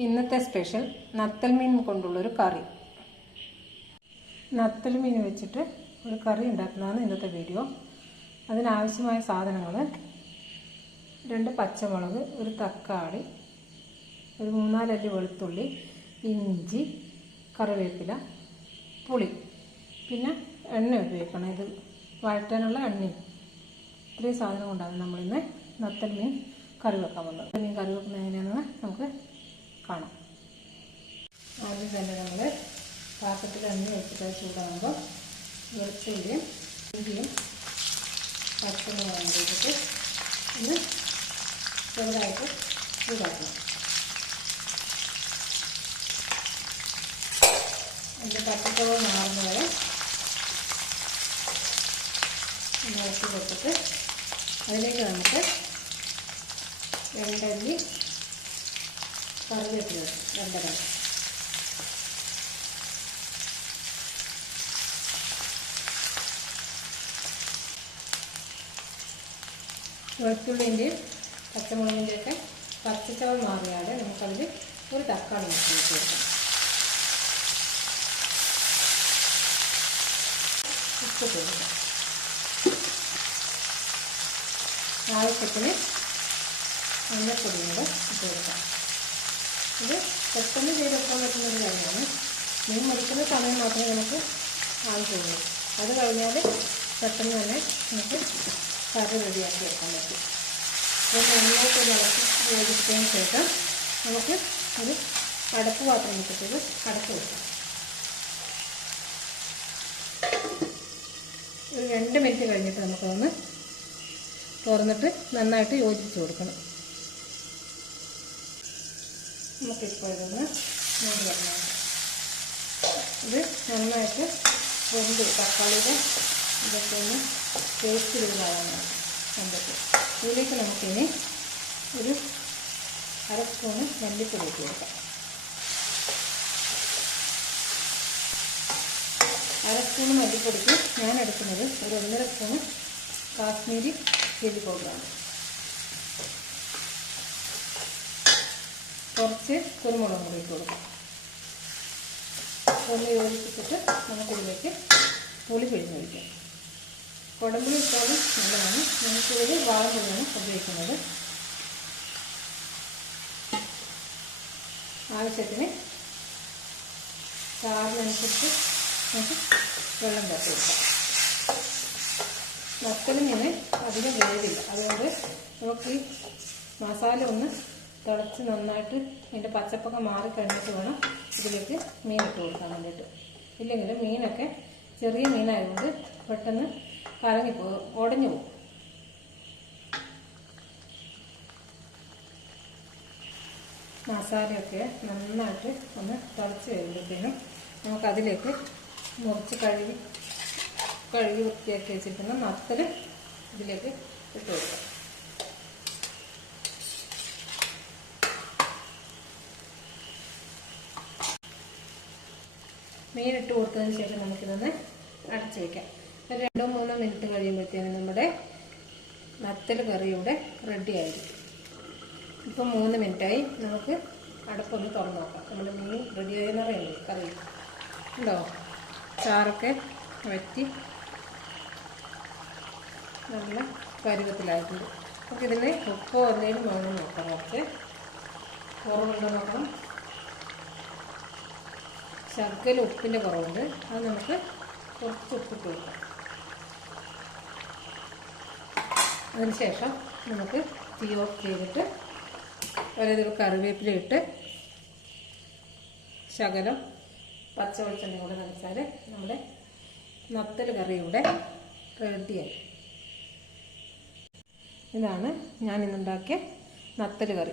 ഇന്നത്തെ സ്പെഷ്യൽ നത്തൽ മീൻ കൊണ്ടുള്ളൊരു കറി. നത്തൽ മീൻ വെച്ചിട്ട് ഒരു കറി ഉണ്ടാക്കുന്നതാണ് ഇന്നത്തെ വീഡിയോ. അതിനാവശ്യമായ സാധനങ്ങൾ രണ്ട് പച്ചമുളക് ഒരു തക്കാളി ഒരു മൂന്നാലല്ലി വെളുത്തുള്ളി ഇഞ്ചി കറിവേപ്പില പുളി. പിന്നെ എണ്ണ ഉപയോഗിക്കണം. ഇത് വഴറ്റാനുള്ള എണ്ണയും ഇത്രയും സാധനം കൊണ്ടാണ് നമ്മളിന്ന് നത്തൽ മീൻ കറി വെക്കാൻ വന്നത് മീൻ കറി വെക്കുന്നത് എങ്ങനെയാണെന്ന് നമുക്ക് കാണാം. ആദ്യം തന്നെ നമ്മൾ പാത്രത്തിൽ എണ്ണ വെച്ചിട്ട് ചൂടാകുമ്പോൾ വെളുത്തുള്ളിയും ഇഞ്ചിയും പച്ചമുളകും ഒന്ന് ചെറുതായിട്ട് ചൂടാക്കണം. അതിന്റെ പച്ചക്കറി മാറുന്ന വരെ ഇളക്കി കൊടുത്തിട്ട് അതിലേക്ക് നമുക്ക് രണ്ടല്ലി കറിവേപ്പില രണ്ടര വെളുത്തുള്ളിന്റെയും പച്ചമുളകിന്റെയൊക്കെ പച്ചച്ചവൾ മാറിയാതെ നമുക്കതിൽ ഒരു തക്കാളി മുക്കി കൊടുക്കാം. ഉപ്പ് കൊടുക്കാം. ആവശ്യത്തിന് മഞ്ഞപ്പൊടിയും കൂടെ ഇട്ട് കൊടുക്കാം. ഇത് പെട്ടെന്ന് ചെയ്തെടുക്കാൻ പറ്റുന്ന ഒരു കാര്യമാണ്. മീൻ മുറിക്കുന്ന സമയം മാത്രമേ നമുക്ക് ആവശ്യമുള്ളൂ. അത് കഴിഞ്ഞാൽ പെട്ടെന്ന് തന്നെ നമുക്ക് കറി റെഡിയാക്കി വെക്കാൻ പറ്റും. അപ്പോൾ നന്നായിട്ട് ഇളക്കി യോജിച്ചതിന് ശേഷം നമുക്ക് ഒരു അടപ്പ് പാത്രം വെച്ചിട്ട് അടപ്പ് വെക്കാം. ഒരു രണ്ട് മിനിറ്റ് കഴിഞ്ഞിട്ട് നമുക്കതൊന്ന് തുറന്നിട്ട് നന്നായിട്ട് യോജിച്ച് കൊടുക്കണം. നമുക്കിപ്പോൾ ഇതൊന്ന് മൂടി വരണം ഇത് നന്നായിട്ട് വെന്ത് തക്കാളിയുടെ ഇതൊക്കെ ഒന്ന് ടേസ്റ്റ് ചെയ്താണ് കണ്ടിട്ട്. ഇതിലേക്ക് നമുക്കിനി ഒരു അര സ്പൂണ് മല്ലിപ്പൊടി ഇട്ട് കൊടുക്കാം. അര സ്പൂണ് മല്ലിപ്പൊടിക്ക് ഞാൻ എടുക്കുന്നത് ഒരു ഒന്നര സ്പൂണ് കാശ്മീരി ചില്ലി പൗഡറാണ് കുറച്ച് കുരുമുളക് കൂടി ഇട്ട് കൊടുക്കും. ഒന്ന് യോജിപ്പിച്ചിട്ട് നമുക്കിതിലേക്ക് പുളി പിഴിഞ്ഞ് വയ്ക്കാം കുടമ്പുളി ഇട്ടാലും നല്ലതാണ്. നമുക്കിതിൽ വാഴപ്പുളിയാണ് ഉപയോഗിക്കുന്നത്. ആവശ്യത്തിന് ചാറിനനുസരിച്ച് നമുക്ക് വെള്ളം തട്ടി കൊടുക്കാം. നത്തലിങ്ങനെ അധികം വേവില്ല. അതുകൊണ്ട് നമുക്ക് മസാല ഒന്ന് തിളച്ച് നന്നായിട്ട് അതിന്റെ പച്ചപ്പൊക്കെ മാറി കഴിഞ്ഞിട്ട് വേണം ഇതിലേക്ക് മീൻ ഇട്ട് കൊടുക്കാൻ വേണ്ടിയിട്ട്. ഇല്ലെങ്കിൽ മീനൊക്കെ ചെറിയ മീനായതുകൊണ്ട് പെട്ടെന്ന് കലങ്ങിപ്പോകും ഉടഞ്ഞു പോകും. മസാലയൊക്കെ നന്നായിട്ട് ഒന്ന് തിളച്ച് വരുമ്പോഴത്തേനും നമുക്കതിലേക്ക് മുറിച്ച് കഴുകി കഴുകി വൃത്തിയാക്കി വെച്ചിരിക്കുന്ന നത്തൽ ഇതിലേക്ക് ഇട്ട് കൊടുക്കാം. മീനിട്ട് കൊടുത്തതിന് ശേഷം നമുക്കിതൊന്ന് അടച്ചു വയ്ക്കാം ഒരു രണ്ടോ മൂന്നോ മിനിറ്റ് കഴിയുമ്പോഴത്തേനും നമ്മുടെ നത്തൽ കറി ഇവിടെ റെഡി ആയിരിക്കും. ഇപ്പം മൂന്ന് മിനിറ്റായി നമുക്ക് അടപ്പൊന്ന് തുറന്നു നോക്കാം. നമ്മുടെ മീൻ റെഡി ആയെന്ന് പറയുന്നത് കറി ഉണ്ടോ? ചാറൊക്കെ വറ്റി നല്ല പരുവത്തിലായിട്ടുണ്ട്. നമുക്കിതിന് ഉപ്പ് എന്തെങ്കിലും വേണം നോക്കാം. കുറച്ച് കുറവുണ്ടോ നോക്കണം. ശർക്കര ഉപ്പിന്റെ കുറവുണ്ട്. അത് നമുക്ക് കുറച്ച് ഉപ്പിട്ട് കൊടുക്കാം. അതിനുശേഷം നമുക്ക് തീ ഓഫ് ചെയ്തിട്ട് ഒരേതൊരു കറിവേപ്പില ഇട്ട് ശകലം പച്ച വെളിച്ചെണ്ണ കൂടെ നനച്ചാൽ നമ്മുടെ നത്തൽ കറി ഇവിടെ റെഡിയായി ഇതാണ് ഞാൻ ഇന്നുണ്ടാക്കിയ നത്തൽ കറി.